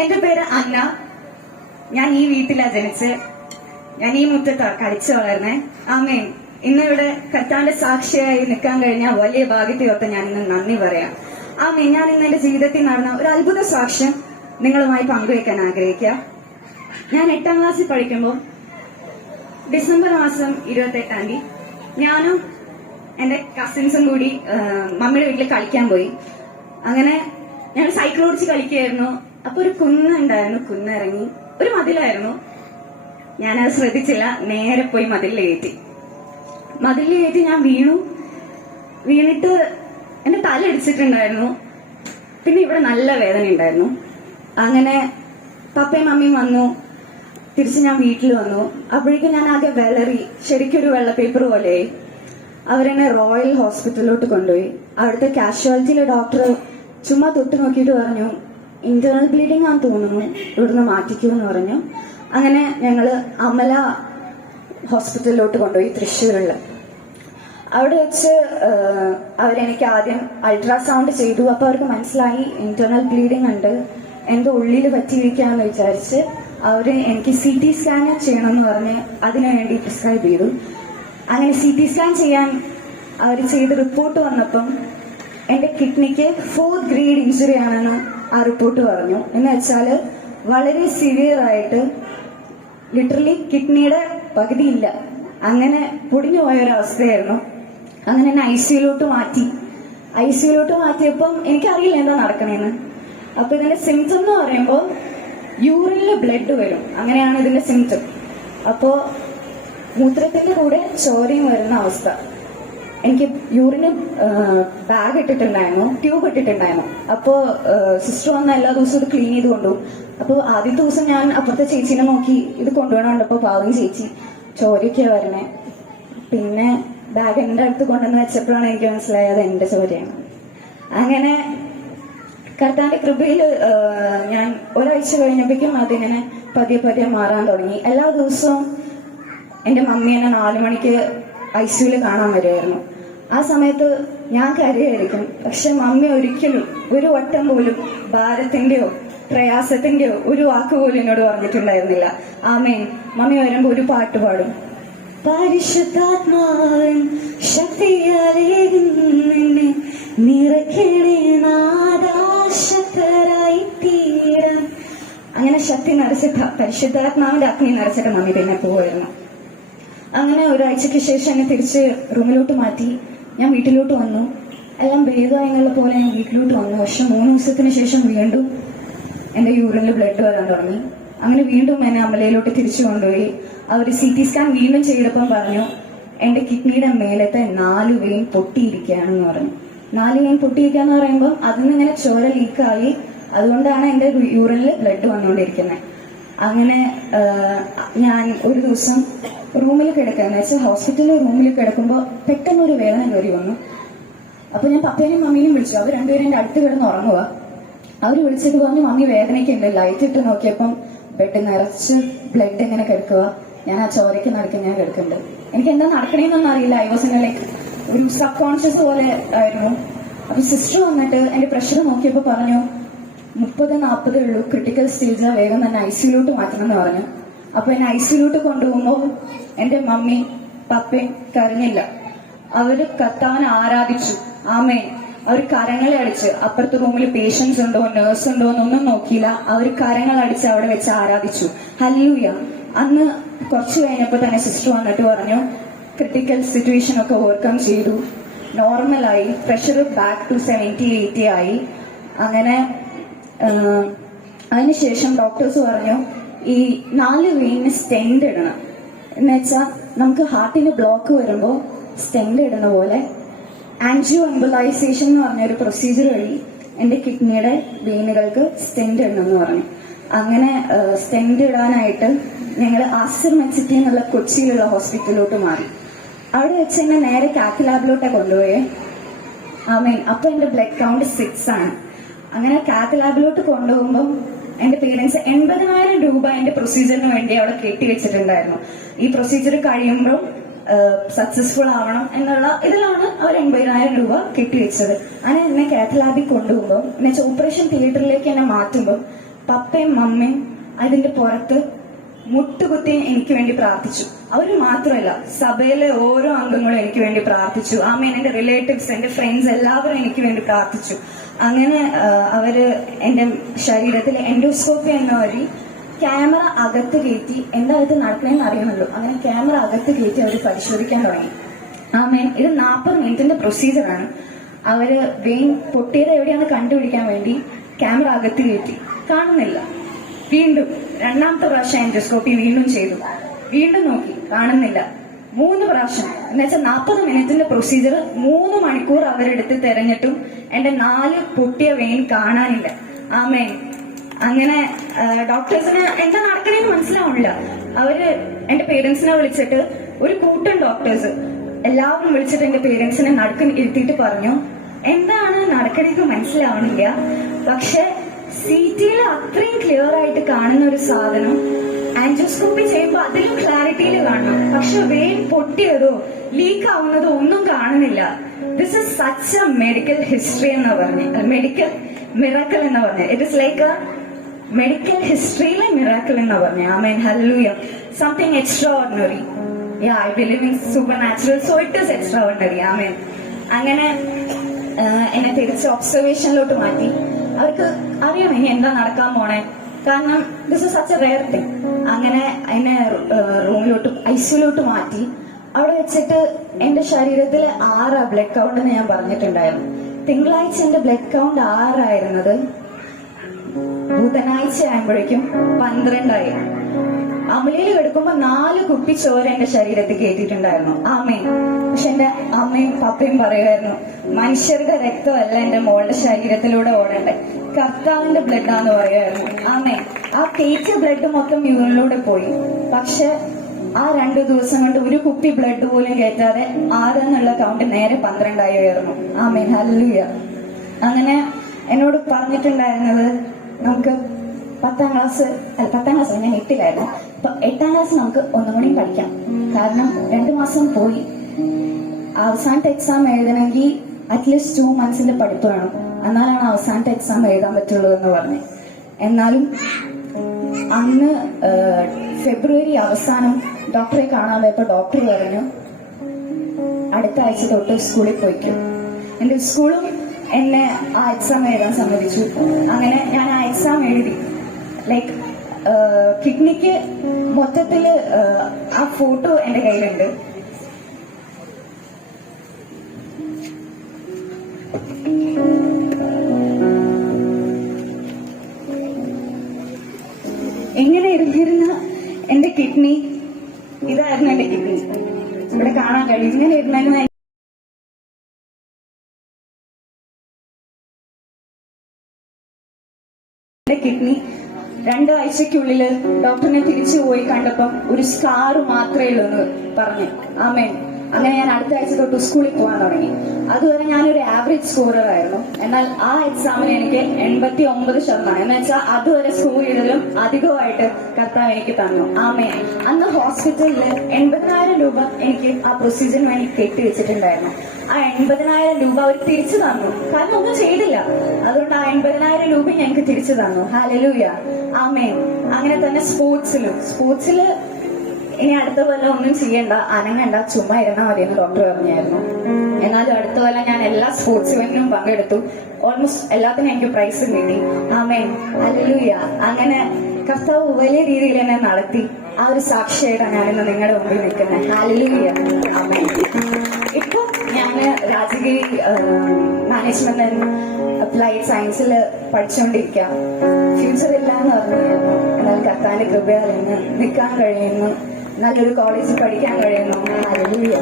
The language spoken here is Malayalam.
എന്റെ പേര് അന്ന. ഞാൻ ഈ വീട്ടിലാണ് ജനിച്ച്, ഞാൻ ഈ മുറ്റത്താണ് കളിച്ചു വളർന്നേ. ആമേൻ. ഇന്നിവിടെ കർത്താവിന്റെ സാക്ഷിയായി നിൽക്കാൻ കഴിഞ്ഞ വലിയ ഭാഗ്യത്തെയോർത്ത് ഞാൻ ഇന്ന് നന്ദി പറയാം. ആമേൻ. ഞാൻ ഇന്ന് എന്റെ ജീവിതത്തിൽ നടന്ന ഒരു അത്ഭുത സാക്ഷ്യം നിങ്ങളുമായി പങ്കുവെക്കാൻ ആഗ്രഹിക്കുക. ഞാൻ 8ാം ക്ലാസ്സിൽ പഠിക്കുമ്പോൾ ഡിസംബർ മാസം 28-ാം തീയതി ഞാനും എന്റെ കസിൻസും കൂടി മമ്മിയുടെ വീട്ടിൽ കളിക്കാൻ പോയി. അങ്ങനെ ഞാൻ സൈക്കിൾ ഓടിച്ച് കളിക്കുകയായിരുന്നു. അപ്പൊ ഒരു കുന്നുണ്ടായിരുന്നു, കുന്നിറങ്ങി ഒരു മതിലായിരുന്നു. ഞാനത് ശ്രദ്ധിച്ചില്ല, നേരെ പോയി മതിലിൽ കയറ്റി ഞാൻ വീണിട്ട് എന്റെ തല ഇടിച്ചിട്ടുണ്ടായിരുന്നു. പിന്നെ ഇവിടെ നല്ല വേദന ഉണ്ടായിരുന്നു. അങ്ങനെ പപ്പയും മമ്മിയും വന്നു, തിരിച്ച് ഞാൻ വീട്ടിൽ വന്നു. അപ്പോഴേക്കും ഞാൻ ആകെ വിളറി, ശരിക്കൊരു വെള്ള പേപ്പർ പോലെ. അവരെന്നെ റോയൽ ഹോസ്പിറ്റലിലോട്ട് കൊണ്ടുപോയി. അവിടുത്തെ കാഷ്വാലിറ്റിയിലെ ഡോക്ടർ ചുമ്മാ തൊട്ട് നോക്കിയിട്ട് പറഞ്ഞു, ഇന്റേണൽ ബ്ലീഡിംഗ് ആണെന്ന് തോന്നുന്നു, ഇവിടുന്ന് മാറ്റിക്കുമെന്ന് പറഞ്ഞു. അങ്ങനെ ഞങ്ങള് അമല ഹോസ്പിറ്റലിലോട്ട് കൊണ്ടുപോയി, തൃശ്ശൂരുള്ള. അവിടെ വെച്ച് അവരെനിക്ക് ആദ്യം അൾട്രാസൗണ്ട് ചെയ്തു. അപ്പൊ അവർക്ക് മനസ്സിലായി ഇന്റേണൽ ബ്ലീഡിംഗ് ഉണ്ട്, എന്റെ ഉള്ളിൽ പറ്റിയിരിക്കാന്ന് വിചാരിച്ച് അവര് എനിക്ക് CT സ്കാൻ ചെയ്യണമെന്ന് പറഞ്ഞ് അതിനുവേണ്ടി പ്രിസ്ക്രൈബ് ചെയ്തു. അങ്ങനെ CT സ്കാൻ ചെയ്യാൻ അവർ ചെയ്ത് റിപ്പോർട്ട് വന്നപ്പം എന്റെ കിഡ്നിക്ക് 4th ഗ്രേഡ് ഇഞ്ചുറി ആണെന്ന് ആ റിപ്പോർട്ട് പറഞ്ഞു. എന്ന് വെച്ചാല് വളരെ സിവിയർ ആയിട്ട് ലിറ്ററലി കിഡ്നിയുടെ പകുതിയില്ല, അങ്ങനെ പൊടിഞ്ഞു പോയൊരവസ്ഥയായിരുന്നു. അങ്ങനെ എന്നെ ICUലോട്ട് മാറ്റിയപ്പം എനിക്കറിയില്ല എന്താ നടക്കണേന്ന്. അപ്പൊ ഇതിന്റെ സിംറ്റം എന്ന് പറയുമ്പോൾ യൂറിനില് ബ്ലഡ് വരും, അങ്ങനെയാണ് ഇതിന്റെ സിംറ്റം. അപ്പോ മൂത്രത്തിന്റെ കൂടെ ചോരയും വരുന്ന അവസ്ഥ. എനിക്ക് യൂറിന് ബാഗ് ഇട്ടിട്ടുണ്ടായിരുന്നു, ട്യൂബ് ഇട്ടിട്ടുണ്ടായിരുന്നു. അപ്പോ സിസ്റ്റർ വന്ന എല്ലാ ദിവസവും ഇത് ക്ലീൻ ചെയ്ത് കൊണ്ടുപോകും. അപ്പൊ ആദ്യത്തെ ദിവസം ഞാൻ അപ്പുറത്തെ ചേച്ചീനെ നോക്കി ഇത് കൊണ്ടുപോകണുണ്ടപ്പോ പാവം ചേച്ചി ചോരയൊക്കെയാ വരണേ. പിന്നെ ബാഗ് എന്റെ അടുത്ത് കൊണ്ടുവന്ന് വെച്ചപ്പോഴാണ് എനിക്ക് മനസ്സിലായത് എന്റെ ചോരയാണ്. അങ്ങനെ കർത്താവിന്റെ കൃപയിൽ ഞാൻ ഒരാഴ്ച കഴിഞ്ഞപ്പോഴേക്കും അതിങ്ങനെ പതിയെ മാറാൻ തുടങ്ങി. എല്ലാ ദിവസവും എന്റെ മമ്മി എന്നെ 4 മണിക്ക് ICUവിൽ കാണാൻ വരുമായിരുന്നു. ആ സമയത്ത് ഞാൻ കരയായിരിക്കും, പക്ഷെ മമ്മി ഒരിക്കലും ഒരു വട്ടം പോലും ഭാരത്തിന്റെയോ പ്രയാസത്തിന്റെയോ ഒരു വാക്ക് പോലും എന്നോട് പറഞ്ഞിട്ടുണ്ടായിരുന്നില്ല. ആമേൻ. മമ്മി വരുമ്പോ ഒരു പാട്ട് പാടും, പരിശുദ്ധാത്മാവൻ ശക്തിയാലേകും നിന്നെ നിറയ്ക്കണേ നാഥാ ശക്തരായി തീരാൻ. അങ്ങനെ ശക്തി നിറച്ചിട്ട്, പരിശുദ്ധാത്മാവിന്റെ അഗ്നി നിറച്ചിട്ട് മമ്മി പിന്നെ പോവായിരുന്നു. അങ്ങനെ ഒരാഴ്ചക്ക് ശേഷം എന്നെ തിരിച്ച് റൂമിലോട്ട് മാറ്റി. ഞാൻ വീട്ടിലോട്ട് വന്നു. എല്ലാം ഭേദമായെന്നുള്ള പോലെ ഞാൻ വീട്ടിലോട്ട് വന്നു. പക്ഷെ 3 ദിവസത്തിന് ശേഷം വീണ്ടും എന്റെ യൂറിനിൽ ബ്ലഡ് വരാൻ തുടങ്ങി. അങ്ങനെ വീണ്ടും എന്നെ അമലയിലോട്ട് തിരിച്ചു കൊണ്ടുപോയി. അവർ CT സ്കാൻ വീണ്ടും ചെയ്തപ്പം പറഞ്ഞു, എന്റെ കിഡ്നിയുടെ മേലത്തെ 4 വെയിൻ പൊട്ടിയിരിക്കുകയാണെന്ന് പറഞ്ഞു. 4 വെയിൻ പൊട്ടിയിരിക്കാന്ന് പറയുമ്പോൾ അതിൽ ഇങ്ങനെ ചോര ലീക്കായി, അതുകൊണ്ടാണ് എന്റെ യൂറിനിൽ ബ്ലഡ് വന്നുകൊണ്ടിരിക്കുന്നത്. അങ്ങനെ ഞാൻ ഒരു ദിവസം റൂമിൽ കിടക്കാന്ന് വെച്ചാൽ ഹോസ്പിറ്റലിൽ റൂമിൽ കിടക്കുമ്പോൾ പെട്ടെന്നൊരു വേദന കയറി വന്നു. അപ്പൊ ഞാൻ പപ്പേനെയും മമ്മീനെയും വിളിച്ചു. അവർ രണ്ടുപേരും എന്റെ അടുത്ത് കിടന്ന് ഉറങ്ങുക. അവർ വിളിച്ചിട്ട് പറഞ്ഞു, മമ്മി വേദനയ്ക്കുണ്ട്. ലൈറ്റ് ഇട്ട് നോക്കിയപ്പം ബെഡ് നിറച്ച് ബ്ലഡ് എങ്ങനെ കിടക്കുക. ഞാൻ ആ ചോരയ്ക്ക് നടക്കാൻ ഞാൻ കിടക്കുന്നുണ്ട്. എനിക്ക് എന്താ നടക്കണേന്നൊന്നും അറിയില്ല. ഐ വാസ് ഇൻ ലൈക്ക് ഒരു സബ് കോൺഷ്യസ് പോലെ ആയിരുന്നു. അപ്പൊ സിസ്റ്റർ വന്നിട്ട് എന്റെ പ്രഷർ നോക്കിയപ്പോ പറഞ്ഞു, 30-40 ഉള്ളൂ, ക്രിട്ടിക്കൽ സ്റ്റേജ്, വേഗം തന്നെ ICUലോട്ട് മാറ്റണം എന്ന് പറഞ്ഞു. അപ്പൊ എന്നെ ICUലോട്ട് കൊണ്ടുപോകുമ്പോ എന്റെ മമ്മി പപ്പയും കരഞ്ഞില്ല. അവര് കർത്താവിനെ ആരാധിച്ചു. ആമേൻ. അവർ കരങ്ങളെ അടിച്ച്, അപ്പുറത്തെ റൂമിൽ പേഷ്യൻസ് ഉണ്ടോ നേഴ്സ് ഉണ്ടോ എന്നൊന്നും നോക്കിയില്ല. അവർ കരങ്ങളടിച്ച് അവിടെ വെച്ച് ആരാധിച്ചു. ഹല്ലേലൂയ. അന്ന് കുറച്ച് കഴിഞ്ഞപ്പോ തന്നെ സിസ്റ്റർ വന്നിട്ട് പറഞ്ഞു, ക്രിട്ടിക്കൽ സിറ്റുവേഷൻ ഒക്കെ ഓവർകം ചെയ്തു, നോർമലായി, പ്രഷർ ബാക്ക് ടു 70-80 ആയി. അങ്ങനെ അതിനുശേഷം ഡോക്ടേഴ്സ് പറഞ്ഞു, ഈ 4 വെയിന് സ്റ്റെൻഡ് ഇടണം. എന്ന് വെച്ചാൽ നമുക്ക് ഹാർട്ടിന് ബ്ലോക്ക് വരുമ്പോൾ സ്റ്റെൻഡ് ഇടുന്ന പോലെ ആൻജിയോ എംബലൈസേഷൻ എന്ന് പറഞ്ഞൊരു പ്രൊസീജിയർ വഴി എന്റെ കിഡ്നിയുടെ വെയിനുകൾക്ക് സ്റ്റെൻഡ് ഇടണമെന്ന് പറഞ്ഞു. അങ്ങനെ സ്റ്റെൻഡ് ഇടാനായിട്ട് ഞങ്ങൾ ആസ്റ്റർ മെഡ്സിറ്റി എന്നുള്ള കൊച്ചിയിലുള്ള ഹോസ്പിറ്റലിലോട്ട് മാറി. അവിടെ വെച്ച് എന്നെ നേരെ കാത്ത് ലാബിലോട്ടാണ് കൊണ്ടുപോയേ. ആമേൻ. അപ്പൊ എന്റെ ബ്ലഡ് കൗണ്ട് 6 ആണ്. അങ്ങനെ കാത്ത് ലാബിലോട്ട് കൊണ്ടുപോകുമ്പോൾ എന്റെ പേരൻസ് 80,000 രൂപ എന്റെ പ്രൊസീജിയറിന് വേണ്ടി അവിടെ കെട്ടിവെച്ചിട്ടുണ്ടായിരുന്നു. ഈ പ്രൊസീജിയർ കഴിയുമ്പോൾ സക്സസ്ഫുൾ ആവണം എന്നുള്ള ഇതിലാണ് അവർ 80,000 രൂപ കെട്ടിവെച്ചത്. അങ്ങനെ എന്നെ കാത്ത് ലാബിൽ കൊണ്ടുപോകുമ്പോൾ എന്നുവെച്ചാൽ ഓപ്പറേഷൻ തിയേറ്ററിലേക്ക് എന്നെ മാറ്റുമ്പോൾ പപ്പയും മമ്മയും അതിന്റെ പുറത്ത് മുട്ടുകുത്തി എനിക്ക് വേണ്ടി പ്രാർത്ഥിച്ചു. അവര് മാത്രമല്ല, സഭയിലെ ഓരോ അംഗങ്ങളും എനിക്ക് വേണ്ടി പ്രാർത്ഥിച്ചു. ആമേൻ. എന്റെ റിലേറ്റീവ്സ്, എന്റെ ഫ്രണ്ട്സ് എല്ലാവരും എനിക്ക് വേണ്ടി പ്രാർത്ഥിച്ചു. അങ്ങനെ അവര് എന്റെ ശരീരത്തിൽ എൻഡോസ്കോപ്പി എന്ന വഴി ക്യാമറ അകത്ത് കയറ്റി, എന്താ ഇത് നടക്കണമെന്ന് അറിയണമല്ലോ, അങ്ങനെ ക്യാമറ അകത്ത് കയറ്റി അവർ പരിശോധിക്കാൻ തുടങ്ങി. ആമേൻ. ഇത് 40 മിനിറ്റിന്റെ പ്രൊസീജിയറാണ്. അവര് വെയിൻ പൊട്ടിയത് എവിടെയാണെന്ന് കണ്ടുപിടിക്കാൻ വേണ്ടി ക്യാമറ അകത്ത് കയറ്റി, കാണുന്നില്ല. വീണ്ടും 2ാമത്തെ പ്രാവശ്യം എൻഡോസ്കോപ്പി വീണ്ടും ചെയ്തു, വീണ്ടും നോക്കി, കാണുന്നില്ല. 3 പ്രാവശ്യം, എന്നുവെച്ചാൽ 40 മിനിറ്റിന്റെ പ്രൊസീജിയർ 3 മണിക്കൂർ അവരെടുത്ത് തെരഞ്ഞിട്ടും എന്റെ 4 പൊട്ടിയ വെയിൻ കാണാനില്ല. ആമേൻ. അങ്ങനെ ഡോക്ടേഴ്സിന് എന്താ നടക്കണേന്ന് മനസ്സിലാവില്ല. അവര് എന്റെ പേരൻസിനെ വിളിച്ചിട്ട്, ഒരു കൂട്ടം ഡോക്ടേഴ്സ് എല്ലാവരും വിളിച്ചിട്ട് എന്റെ പേരൻസിനെ നടുക്ക് ഇരുത്തിയിട്ട് പറഞ്ഞു, എന്താണ് നടക്കണേന്ന് മനസ്സിലാവണില്ല, പക്ഷെ സീറ്റിയിൽ അത്രയും ക്ലിയർ ആയിട്ട് കാണുന്ന ഒരു സാധനം ആൻജിയോസ്കോപ്പി ചെയ്യുമ്പോൾ അതിലും ക്ലാരിറ്റിയിൽ കാണണം, പക്ഷെ വെയിൻ പൊട്ടിയതോ ലീക്ക് ആവുന്നതോ ഒന്നും കാണുന്നില്ല. This is such a medical history എന്ന് പറഞ്ഞ്, മെഡിക്കൽ മിറാക്കിൾ എന്ന് പറഞ്ഞ്, it is like a medical ഹിസ്റ്ററിയിലെ മിറാക്കിൾ എന്ന് പറഞ്ഞു. Amen. Hallelujah. Something extraordinary. I believe in supernatural, so it is extraordinary. Amen. അങ്ങനെ എന്നെ തിരിച്ച് ഒബ്സർവേഷനിലോട്ട് മാറ്റി. അവർക്ക് അറിയാം ഇനി എന്താ നടക്കാൻ പോണേ, കാരണം this is such A rare thing. അങ്ങനെ എന്നെ റൂമിലോട്ട് ഐസിയുലോട്ട് മാറ്റി. അവിടെ വെച്ചിട്ട് എന്റെ ശരീരത്തിൽ 6 ബ്ലഡ് കൗണ്ട് എന്ന് ഞാൻ പറഞ്ഞിട്ടുണ്ടായിരുന്നു. തിങ്കളാഴ്ച എന്റെ ബ്ലഡ് കൗണ്ട് 6 ആയിരുന്നത് ബുധനാഴ്ച ആകുമ്പോഴേക്കും 12 ആയി. അമലയിൽ കിടക്കുമ്പോ 4 കുപ്പി ചോര എന്റെ ശരീരത്തിൽ കയറ്റിയിട്ടുണ്ടായിരുന്നു. ആമേൻ. പക്ഷെ എന്റെ അമ്മയും പപ്പയും പറയുമായിരുന്നു, മനുഷ്യരുടെ രക്തമല്ല എന്റെ മോളുടെ ശരീരത്തിലൂടെ ഓടണ്ടേ, കർത്താവിന്റെ ബ്ലഡാന്ന് പറയുമായിരുന്നു. ആമേൻ. ആ കയറ്റിയ ബ്ലഡ് മൊത്തം യൂറിനിലൂടെ പോയി. പക്ഷെ ആ 2 ദിവസം കൊണ്ട് ഒരു കുപ്പി ബ്ലഡ് പോലും കയറ്റാതെ 6 എന്നുള്ള കൗണ്ട് നേരെ 12 ആയി ഉയർന്നു. ആമേൻ. ഹല്ലേലൂയ. അങ്ങനെ എന്നോട് പറഞ്ഞിട്ടുണ്ടായിരുന്നത്, നമുക്ക് 10ാം ക്ലാസ് ഞാൻ 8ലായിരുന്നു. അപ്പൊ 8ാം ക്ലാസ് നമുക്ക് ഒന്നും കൂടി പഠിക്കാം, കാരണം 2 മാസം പോയി. അവസാനത്തെ എക്സാം എഴുതണമെങ്കിൽ അറ്റ്ലീസ്റ്റ് 2 മന്ത്സിന്റെ പഠിപ്പ് വേണം, എന്നാലാണ് അവസാനത്തെ എക്സാം എഴുതാൻ പറ്റുള്ളൂ എന്ന് പറഞ്ഞു. എന്നാലും അന്ന് ഫെബ്രുവരി അവസാനം ഡോക്ടറെ കാണാൻ പോയപ്പോ ഡോക്ടർ പറഞ്ഞു, അടുത്ത ആഴ്ച തൊട്ട് സ്കൂളിൽ പോയിക്കും. എന്റെ സ്കൂളും എന്നെ ആ എക്സാം എഴുതാൻ സമ്മതിച്ചു. അങ്ങനെ ഞാൻ ആ എക്സാം എഴുതി. ലൈക്ക് കിഡ്നിക്ക് മൊത്തത്തില് ആ ഫോട്ടോ എന്റെ കയ്യിലുണ്ട്. എങ്ങനെ ഇരുന്നിരുന്ന എന്റെ കിഡ്നി, ഇതായിരുന്നു എന്റെ കിഡ്നി. ഇവിടെ കാണാൻ കഴിയും. ഇങ്ങനെ ഇരുന്നാലും കിഡ്നി 2 ആഴ്ചക്കുള്ളില് ഡോക്ടറിനെ തിരിച്ചു പോയി കണ്ടപ്പം ഒരു സ്കാർ മാത്രമേ ഉള്ളൂ എന്ന് പറഞ്ഞു. ആമേൻ. അങ്ങനെ ഞാൻ അടുത്ത ആഴ്ച തൊട്ട് സ്കൂളിൽ പോകാൻ തുടങ്ങി. അതുവരെ ഞാനൊരു ആവറേജ് സ്കോറർ ആയിരുന്നു. എന്നാൽ ആ എക്സാമിന് എനിക്ക് 89%, എന്ന് വെച്ചാൽ അതുവരെ സ്കോർ ചെയ്തതിലും അധികമായിട്ട് കർത്താവ് എനിക്ക് തന്നു. ആമേൻ. അന്ന് ഹോസ്പിറ്റലിൽ 80,000 രൂപ എനിക്ക് ആ പ്രൊസീജിയറിന് വേണ്ടി കെട്ടി വെച്ചിട്ടുണ്ടായിരുന്നു. ആ 80,000 രൂപ അവർ തിരിച്ചു തന്നു, കാരണം ഒന്നും ചെയ്തില്ല. അതുകൊണ്ട് ആ 80,000 രൂപ ഞങ്ങൾക്ക് തിരിച്ചു തന്നു. ഹല്ലേലൂയ. ആമേൻ. അങ്ങനെ തന്നെ സ്പോർട്സില് ഇനി അടുത്ത കൊല്ലം ഒന്നും ചെയ്യണ്ട, അനങ്ങണ്ട, ചുമ്മാ ഇരുന്നാൽ മതി എന്ന് ഡോക്ടർ പറഞ്ഞായിരുന്നു. എന്നാലും അടുത്ത കൊല്ലം ഞാൻ എല്ലാ സ്പോർട്സ് ഇവന്റിനും പങ്കെടുത്തു. ഓൾമോസ്റ്റ് എല്ലാത്തിനും എനിക്ക് പ്രൈസും കിട്ടി. ആമേൻ. ഹല്ലേലൂയ. അങ്ങനെ കർത്താവ് വലിയ രീതിയിൽ എന്നെ നടത്തി. ആ ഒരു സാക്ഷിയായിട്ടാണ് ഞാനിന്ന് നിങ്ങളുടെ മുമ്പിൽ നിൽക്കുന്നത്. ഹല്ലേലൂയ. ആമേൻ. ഇപ്പൊ ഞാന് രാജഗിരി മാനേജ്മെന്റ് ആൻഡ് അപ്ലൈഡ് സയൻസിൽ പഠിച്ചുകൊണ്ടിരിക്കാം. ഫ്യൂച്ചർ ഇല്ല എന്ന് പറഞ്ഞിരുന്നു. എന്നാൽ കർത്താവിന്റെ കൃപയാൽ ഇന്ന് നിൽക്കാൻ കഴിയുന്നു, നല്ലൊരു കോളേജിൽ പഠിക്കാൻ കഴിയുന്നു. ഹല്ലേലൂയ.